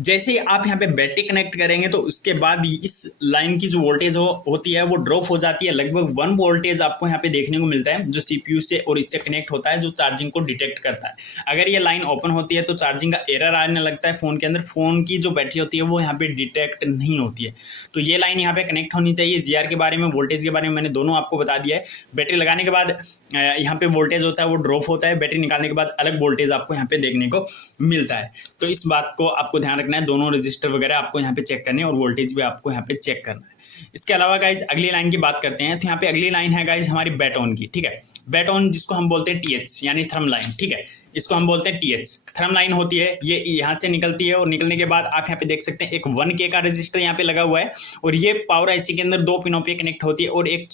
जैसे ही आप यहाँ पे बैटरी कनेक्ट करेंगे तो उसके बाद इस लाइन की जो वोल्टेज होती है वो ड्रॉप हो जाती है। लगभग 1 वोल्टेज आपको यहाँ पे देखने को मिलता है जो CPU से और इससे कनेक्ट होता है जो चार्जिंग को डिटेक्ट करता है। अगर ये लाइन ओपन होती है तो चार्जिंग का एरर आने लगता है फोन के अंदर, फोन की जो बैटरी होती है वो यहाँ पे डिटेक्ट नहीं होती है। तो ये लाइन यहाँ पे कनेक्ट होनी चाहिए। GR के बारे में, वोल्टेज के बारे में मैंने दोनों आपको बता दिया है। बैटरी लगाने के बाद यहाँ पे वोल्टेज होता है वो ड्रॉप होता है, बैटरी निकालने के बाद अलग वोल्टेज आपको यहाँ पे देखने को मिलता है। तो इस बात को आपको ध्यान रखना है, दोनों रजिस्टर वगैरह आपको यहाँ पे चेक करने और वोल्टेज भी आपको यहाँ पे चेक करना है। इसके अलावा गाइज अगली लाइन की बात करते हैं तो यहाँ पे अगली लाइन है गाइज हमारी बैट ऑन की। ठीक है, बैट ऑन जिसको हम बोलते हैं TH यानी थर्म लाइन। ठीक है, इसको हम बोलते हैं TH थर्म लाइन होती है। ये यहाँ से निकलती है और निकलने के बाद आप यहाँ पे देख सकते हैं एक 1K का रजिस्टर यहाँ पे लगा हुआ है और ये पावर IC के अंदर 2 पिनों पे कनेक्ट होती है और एक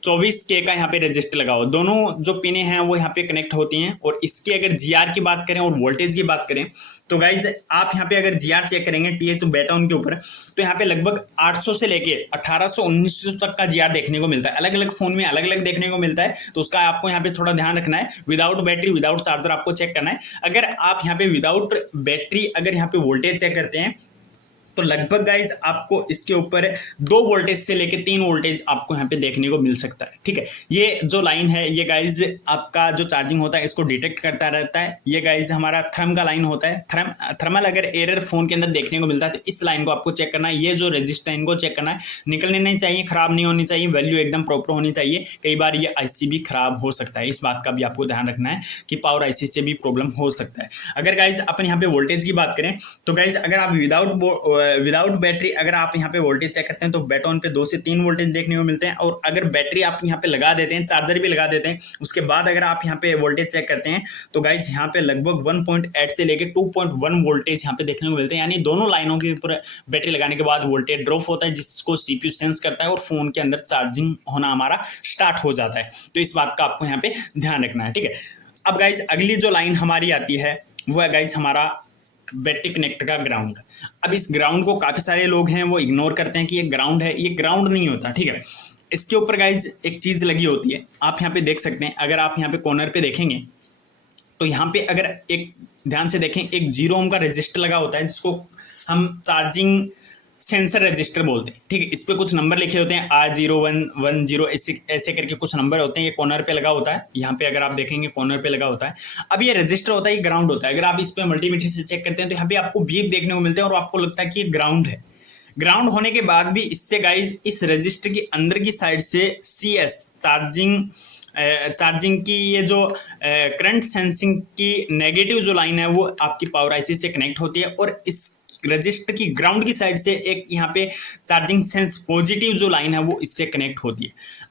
24K का यहाँ पे रजिस्टर लगा हुआ। दोनों जो पिने हैं वो यहाँ पे कनेक्ट होती हैं। और इसकी अगर GR की बात करें और वोल्टेज की बात करें तो गाइज आप यहाँ पे अगर GR चेक करेंगे TH बैटन के ऊपर तो यहाँ पे लगभग 800 से लेके 1800-1900 तक का GR देखने को मिलता है। अलग अलग फोन में अलग अलग देखने को मिलता है, तो उसका आपको यहाँ पे थोड़ा ध्यान रखना है। विदाउट बैटरी विदाउट चार्जर आपको चेक करना है। अगर आप यहाँ पे विदाउट बैटरी अगर यहाँ पे वोल्टेज चेक करते हैं तो लगभग गाइज आपको इसके ऊपर 2 वोल्टेज से लेके 3 वोल्टेज आपको यहाँ पे देखने को मिल सकता है। ठीक है, ये जो लाइन है ये गाइज आपका जो चार्जिंग होता है इसको डिटेक्ट करता रहता है। ये गाइज हमारा थर्म का लाइन होता है। थर्मल अगर एरर फोन के अंदर देखने को मिलता है तो इस लाइन को आपको चेक करना है। ये जो रजिस्टर इनको चेक करना है, निकलने नहीं चाहिए, खराब नहीं होनी चाहिए, वैल्यू एकदम प्रॉपर होनी चाहिए। कई बार ये आईसी भी खराब हो सकता है, इस बात का भी आपको ध्यान रखना है कि पावर आईसी से भी प्रॉब्लम हो सकता है। अगर गाइज अपन यहाँ पे वोल्टेज की बात करें तो गाइज अगर आप विदाउट बैटरी अगर आप यहाँ पे वोल्टेज चेक करते हैं तो बैटन पे 2 से 3 वोल्टेज देखने को मिलते हैं। और अगर बैटरी आप यहाँ पे लगा देते हैं, चार्जर भी लगा देते हैं, उसके बाद अगर आप यहाँ पे वोल्टेज चेक करते हैं तो गाइज यहाँ पे लगभग 1.8 से लेके 2.1 वोल्टेज यहाँ पे देखने को मिलते हैं। यानी दोनों लाइनों के ऊपर बैटरी लगाने के बाद वोल्टेज ड्रॉप होता है, जिसको सीपीयू सेंस करता है और फोन के अंदर चार्जिंग होना हमारा स्टार्ट हो जाता है। तो इस बात का आपको यहाँ पे ध्यान रखना है। ठीक है, अब गाइज अगली जो लाइन हमारी आती है वो है गाइज हमारा बैटरी कनेक्ट का ग्राउंड। अब इस ग्राउंड को काफी सारे लोग हैं वो इग्नोर करते हैं कि ये ग्राउंड है, ये ग्राउंड नहीं होता। ठीक है, इसके ऊपर गाइज एक चीज लगी होती है, आप यहाँ पे देख सकते हैं। अगर आप यहाँ पे कॉर्नर पे देखेंगे तो यहाँ पे अगर एक ध्यान से देखें, एक 0 ओम का रजिस्टर लगा होता है जिसको हम चार्जिंग सेंसर रजिस्टर बोलते हैं। ठीक है, इस पे कुछ नंबर लिखे होते हैं R0110 ऐसे करके कुछ नंबर होते हैं। ये कॉर्नर पे लगा होता है, यहाँ पे अगर आप देखेंगे कॉर्नर पे लगा होता है। अब ये रजिस्टर होता है, ये ग्राउंड होता है। अगर आप इस पे मल्टीमीटर से चेक करते हैं तो यहाँ पे आपको बीप देखने को मिलते हैं और आपको लगता है कि ये ग्राउंड है। ग्राउंड होने के बाद भी इससे गाइज इस रजिस्टर की अंदर की साइड से CS चार्जिंग की ये जो करंट सेंसिंग की नेगेटिव जो लाइन है वो आपकी पावर आईसी से कनेक्ट होती है और इस रजिस्टर की ग्राउंड की साइड से एक यहाँ पे चार्जिंग सेंस पॉजिटिव जो लाइन है वो इससे कनेक्ट होती है।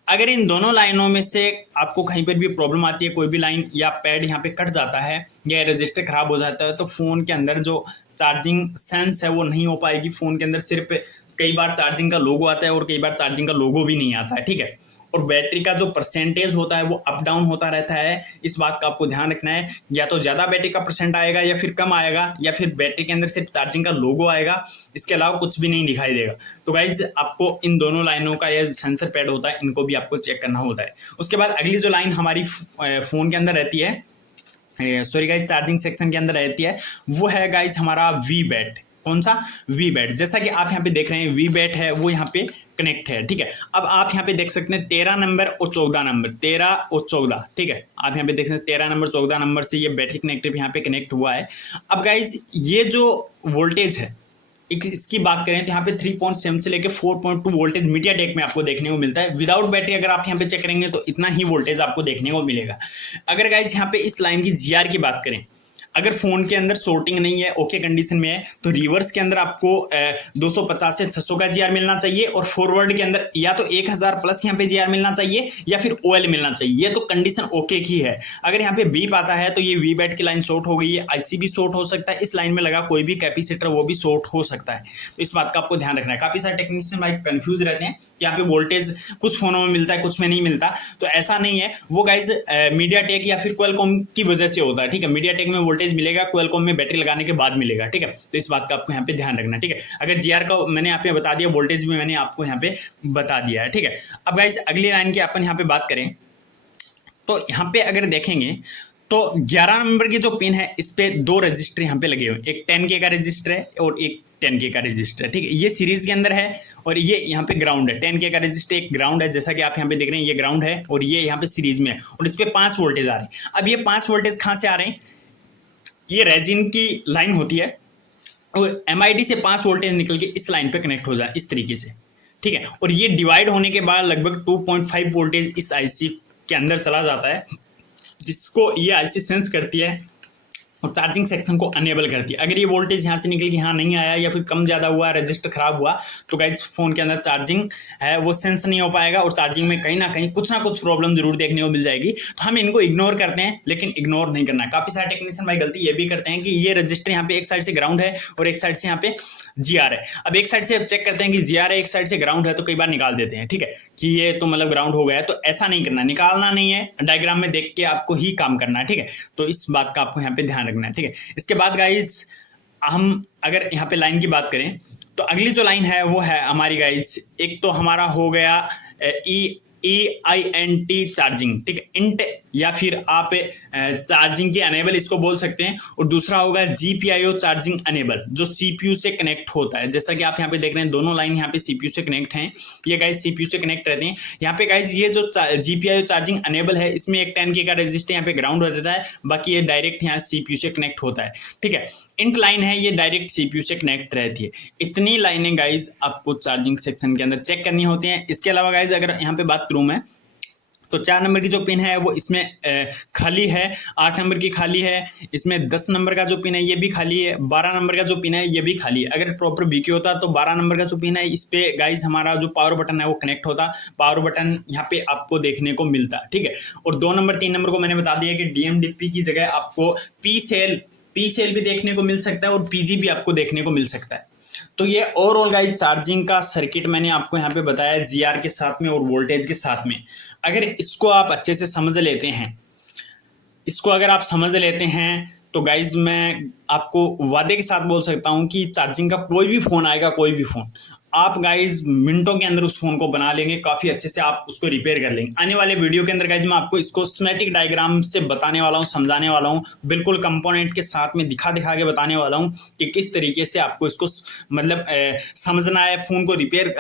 अगर इन दोनों लाइनों में से आपको कहीं पर भी प्रॉब्लम आती है, कोई भी लाइन या पैड यहाँ पे कट जाता है या रजिस्टर खराब हो जाता है तो फोन के अंदर जो चार्जिंग सेंस है वो नहीं हो पाएगी। फोन के अंदर सिर्फ कई बार चार्जिंग का लोगो आता है और कई बार चार्जिंग का लोगो भी नहीं आता है। ठीक है, और बैटरी का जो परसेंटेज होता है वो अप डाउन होता रहता है। इस बात का आपको ध्यान रखना है, या तो ज़्यादा बैटरी का परसेंट आएगा या फिर कम आएगा, या फिर बैटरी के अंदर सिर्फ चार्जिंग का लोगो आएगा, इसके अलावा कुछ भी नहीं दिखाई देगा। तो गाइज आपको इन दोनों लाइनों का ये सेंसर पैड होता है, इनको भी आपको चेक करना होता है। उसके बाद अगली जो लाइन हमारी फ़ोन के अंदर रहती है, सॉरी गाइज चार्जिंग सेक्शन के अंदर रहती है, वो है गाइज हमारा वी बैट। कौन सा? We bat. जैसा कि आप यहाँ पे देख रहे हैं वी बैट है वो यहाँ पे कनेक्ट है। ठीक है, अब आप यहाँ पे देख सकते हैं 13 नंबर और 14 नंबर, 13 और 14। ठीक है, आप यहाँ पे देख सकते हैं 13 नंबर 14 नंबर से ये बैटरी कनेक्टिव यहाँ पे कनेक्ट हुआ है। अब गाइज ये जो वोल्टेज है इसकी बात करें तो यहाँ पे 3.7 से लेके 4.2 वोल्टेज मीडियाटेक में आपको देखने को मिलता है। विदाउट बैटरी अगर आप यहाँ पे चेक करेंगे तो इतना ही वोल्टेज आपको देखने को मिलेगा। अगर गाइज यहाँ पे इस लाइन की GR की बात करें, अगर फोन के अंदर शॉर्टिंग नहीं है, ओके कंडीशन में है, तो रिवर्स के अंदर आपको 250 से 600 का GR मिलना चाहिए और फॉरवर्ड के अंदर या तो 1000 प्लस यहाँ पे GR मिलना चाहिए या फिर OL मिलना चाहिए। ये तो कंडीशन ओके की है। अगर यहाँ पे बीप आता है तो ये वी बैट की लाइन शॉर्ट हो गई है, IC भी शॉर्ट हो सकता है, इस लाइन में लगा कोई भी कैपेसिटर वो भी शॉर्ट हो सकता है। तो इस बात का आपको ध्यान रखना है। काफी सारे टेक्नीशियन भाई कंफ्यूज रहते हैं कि यहाँ पे वोल्टेज कुछ फोनों में मिलता है कुछ में नहीं मिलता, तो ऐसा नहीं है। वो गाइज मीडियाटेक या फिर क्वालकॉम की वजह से होता है। ठीक है, मीडियाटेक में वोल्टेज मिलेगा, क्वालकॉम में बैटरी लगाने के बाद मिलेगा। ठीक है, तो इस बात का आपको यहाँ पे ध्यान रखना है। ठीक है, अगर GR का मैंने यहाँ पे बता दिया, वोल्टेज भी मैंने आपको यहाँ पे बता दिया है। ठीक है, अब गाइज अगली लाइन की अपन यहाँ पे बात करें तो यहाँ पे अगर देखेंगे तो 11 नंबर की जो पिन है इस पे 2 रजिस्टर यहाँ पे लगे हुए, एक 10K का रजिस्टर है और एक 10K का रजिस्टर है। ठीक है, ये सीरीज के अंदर है और ये यहाँ पे ग्राउंड है। 10K का रजिस्टर एक ग्राउंड है, जैसा कि आप यहाँ पे देख रहे हैं, ये ग्राउंड है और ये यहाँ पे सीरीज में है और इस पे 5 वोल्टेज आ रहे हैं। अब ये 5 वोल्टेज कहाँ से आ रहे हैं? ये रेजिन की लाइन होती है और MID से 5 वोल्टेज निकल के इस लाइन पे कनेक्ट हो जाए इस तरीके से। ठीक है, और ये डिवाइड होने के बाद लगभग 2.5 वोल्टेज इस IC के अंदर चला जाता है, जिसको ये IC सेंस करती है और चार्जिंग सेक्शन को अनेबल करती है। अगर ये वोल्टेज यहाँ से निकल के यहाँ नहीं आया या फिर कम ज़्यादा हुआ, रजिस्टर खराब हुआ, तो गाइस फोन के अंदर चार्जिंग है वो सेंस नहीं हो पाएगा और चार्जिंग में कहीं ना कुछ प्रॉब्लम जरूर देखने को मिल जाएगी। तो हम इनको इग्नोर करते हैं, लेकिन इग्नोर नहीं करना। काफ़ी सारे टेक्नीशियन भाई गलती ये भी करते हैं कि ये रजिस्टर यहाँ पे एक साइड से ग्राउंड है और एक साइड से यहाँ पे GR है। अब एक साइड से चेक करते हैं कि GR है, एक साइड से ग्राउंड है, तो कई बार निकाल देते हैं। ठीक है, कि ये तो मतलब ग्राउंड हो गया है, तो ऐसा नहीं करना, निकालना नहीं है, डायग्राम में देख के आपको ही काम करना है। ठीक है, तो इस बात का आपको यहाँ पे ध्यान रखना है। ठीक है, इसके बाद गाइज हम अगर यहाँ पे लाइन की बात करें तो अगली जो लाइन है वो है हमारी गाइज, एक तो हमारा हो गया EINT चार्जिंग, ठीक है, इंट या फिर आप चार्जिंग की अनेबल इसको बोल सकते हैं। और दूसरा होगा GPIO चार्जिंग अनेबल, जो CPU से कनेक्ट होता है। जैसा कि आप यहाँ पे देख रहे हैं दोनों लाइन यहाँ पे CPU से कनेक्ट हैं, ये गाइज CPU से कनेक्ट रहते हैं। यहाँ पे गाइज ये जो GPIO चार्जिंग अनेबल है, इसमें एक 10K का रेजिस्टर यहाँ पे ग्राउंड हो रहता है, बाकी ये डायरेक्ट यहाँ CPU से कनेक्ट होता है, ठीक है। इंट लाइन है, ये डायरेक्ट CPU से कनेक्ट रहती है। इतनी लाइनें गाइज आपको चार्जिंग सेक्शन के अंदर चेक करनी होती हैं। इसके अलावा गाइज अगर यहाँ पे बात करूँ मैं, तो 4 नंबर की जो पिन है वो इसमें खाली है, 8 नंबर की खाली है, इसमें 10 नंबर का जो पिन है ये भी खाली है, 12 नंबर का जो पिन है ये भी खाली है। अगर प्रॉपर BQ होता तो 12 नंबर का जो पिन है इस पे गाइज हमारा जो पावर बटन है वो कनेक्ट होता, पावर बटन यहाँ पे आपको देखने को मिलता, ठीक है। और 2 नंबर 3 नंबर को मैंने बता दिया कि DMDP की जगह आपको P सेल भी देखने को मिल सकता है और PG भी आपको देखने को मिल सकता है। तो ये ओवरऑल गाइज चार्जिंग का सर्किट मैंने आपको यहाँ पे बताया GR के साथ में और वोल्टेज के साथ में। अगर इसको आप अच्छे से समझ लेते हैं, इसको अगर आप समझ लेते हैं तो गाइज मैं आपको वादे के साथ बोल सकता हूँ कि चार्जिंग का कोई भी फोन आएगा, कोई भी फोन, आप गाइज मिनटों के अंदर उस फोन को बना लेंगे, काफी अच्छे से आप उसको रिपेयर कर लेंगे। आने वाले वीडियो के अंदर गाइज मैं आपको इसको स्कीमेटिक डायग्राम से बताने वाला हूँ, समझाने वाला हूँ, बिल्कुल कंपोनेंट के साथ में दिखा के बताने वाला हूँ कि किस तरीके से आपको इसको मतलब समझना है, फोन को रिपेयर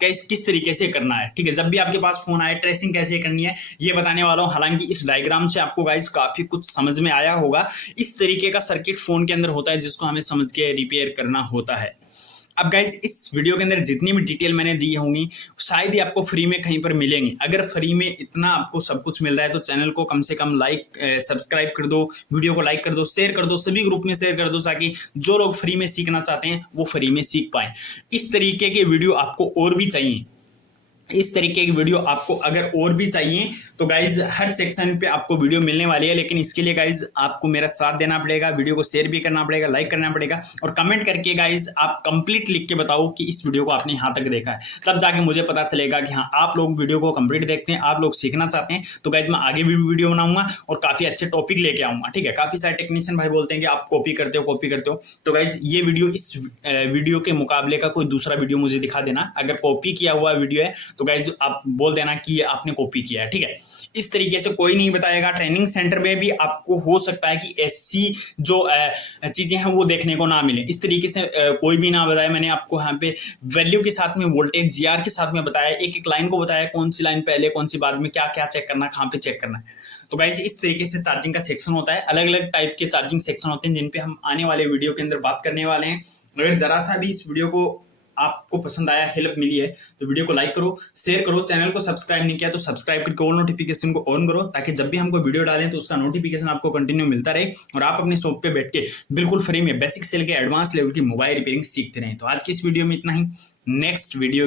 किस तरीके से करना है, ठीक है। जब भी आपके पास फोन आए ट्रेसिंग कैसे करनी है ये बताने वाला हूँ। हालांकि इस डायग्राम से आपको गाइज काफी कुछ समझ में आया होगा। इस तरीके का सर्किट फोन के अंदर होता है जिसको हमें समझ के रिपेयर करना होता है। अब गाइज इस वीडियो के अंदर जितनी भी डिटेल मैंने दी होंगी शायद ही आपको फ्री में कहीं पर मिलेंगी। अगर फ्री में इतना आपको सब कुछ मिल रहा है तो चैनल को कम से कम सब्सक्राइब कर दो, वीडियो को लाइक कर दो, शेयर कर दो, सभी ग्रुप में शेयर कर दो, ताकि जो लोग फ्री में सीखना चाहते हैं वो फ्री में सीख पाए। इस तरीके के वीडियो आपको और भी चाहिए, इस तरीके की वीडियो आपको अगर और भी चाहिए तो गाइज हर सेक्शन पे आपको वीडियो मिलने वाली है। लेकिन इसके लिए गाइज आपको मेरा साथ देना पड़ेगा, वीडियो को शेयर भी करना पड़ेगा, लाइक करना पड़ेगा और कमेंट करके गाइज आप कंप्लीट लिख के बताओ कि इस वीडियो को आपने यहाँ तक देखा है। तब जाके मुझे पता चलेगा कि हाँ आप लोग वीडियो को कंप्लीट देखते हैं, आप लोग सीखना चाहते हैं। तो गाइज मैं आगे भी वीडियो बनाऊंगा और काफी अच्छे टॉपिक लेके आऊंगा, ठीक है। काफी सारे टेक्नीशियन भाई बोलते हैं कि आप कॉपी करते हो, तो गाइज ये वीडियो इस वीडियो के मुकाबले का कोई दूसरा वीडियो मुझे दिखा देना। अगर कॉपी किया हुआ वीडियो है तो गाइज आप बोल देना कि आपने कॉपी किया है, ठीक है। इस तरीके से कोई नहीं बताएगा। ट्रेनिंग सेंटर में भी आपको हो सकता है कि ऐसी जो चीजें हैं वो देखने को ना मिले, इस तरीके से कोई भी ना बताए। मैंने आपको यहाँ पे वैल्यू के साथ में, वोल्टेज GR के साथ में बताया, एक एक लाइन को बताया, कौन सी लाइन पहले कौन सी बाद में, क्या क्या चेक करना, कहाँ पे चेक करना है। तो गाइज इस तरीके से चार्जिंग का सेक्शन होता है। अलग अलग टाइप के चार्जिंग सेक्शन होते हैं जिन पे हम आने वाले वीडियो के अंदर बात करने वाले हैं। अगर जरा सा भी इस वीडियो को आपको पसंद आया, हेल्प मिली है तो वीडियो को लाइक करो, शेयर करो, चैनल को सब्सक्राइब नहीं किया तो सब्सक्राइब करके ऑल नोटिफिकेशन को ऑन करो, ताकि जब भी हम कोई वीडियो डालें तो उसका नोटिफिकेशन आपको कंटिन्यू मिलता रहे और आप अपने शॉप पे बैठ के बिल्कुल फ्री में बेसिक से लेकर एडवांस लेवल की मोबाइल रिपेयरिंग सीखते रहें। तो आज की इस वीडियो में इतना ही। Next video